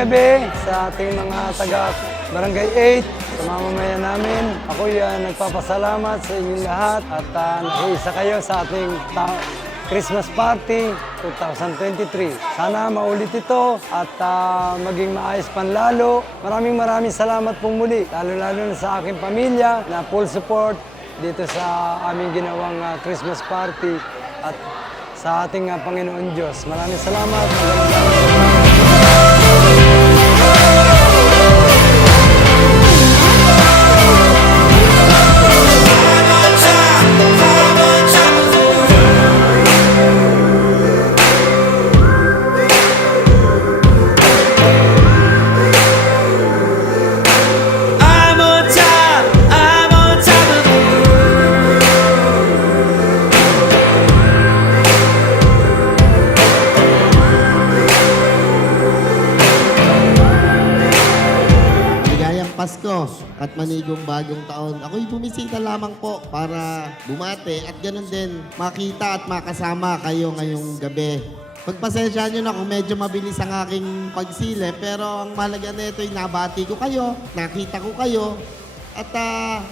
gabi sa ating mga taga Barangay 8, sa mamamayan namin. Ako nagpapasalamat sa inyong lahat at nakiisa kayo sa ating Christmas Party 2023. Sana maulit ito at maging maayos panlalo. Maraming salamat pong muli, lalo-lalo na sa aking pamilya na full support dito sa aming ginawang Christmas Party at sa ating Panginoon Diyos. Maraming salamat. Pasko at manigong bagong taon. Ako'y bumisita lamang po para bumate at ganun din makita at makasama kayo ngayong gabi. Pagpasensyahan nyo na kung medyo mabilis ang aking pagsile, pero ang mahalaga na ito ay nabati ko kayo, nakita ko kayo, at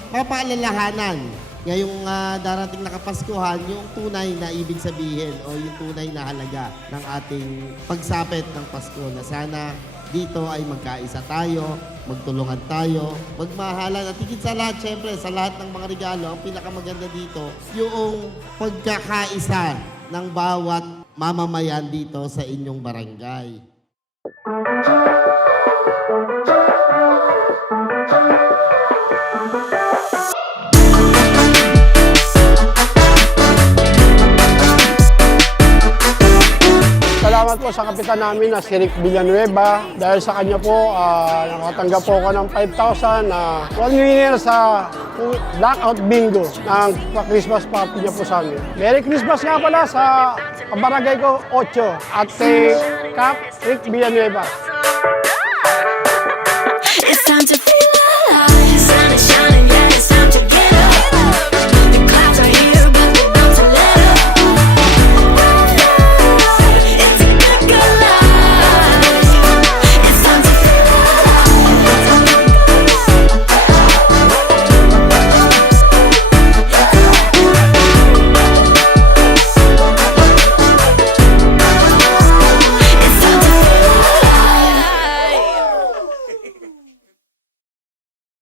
mapaalalahanan ngayong darating na Kapaskuhan yung tunay na ibig sabihin o yung tunay na halaga ng ating pagsapit ng Pasko na sana dito ay magkaisa tayo, magtulungan tayo, magmahalan at higit sa lahat, syempre, sa lahat ng mga regalo, ang pinakamaganda dito, yung pagkakaisa ng bawat mamamayan dito sa inyong barangay. Salamat po sa kapitan namin na si Rick Villanueva. Dahil sa kanya po, nakatanggap po ako ng 5,000 na one winner sa Blackout Bingo ng Christmas party niya po sa amin. Merry Christmas nga pala sa kabarangay ko 8 at kay Cap Rick Villanueva. It's time to feel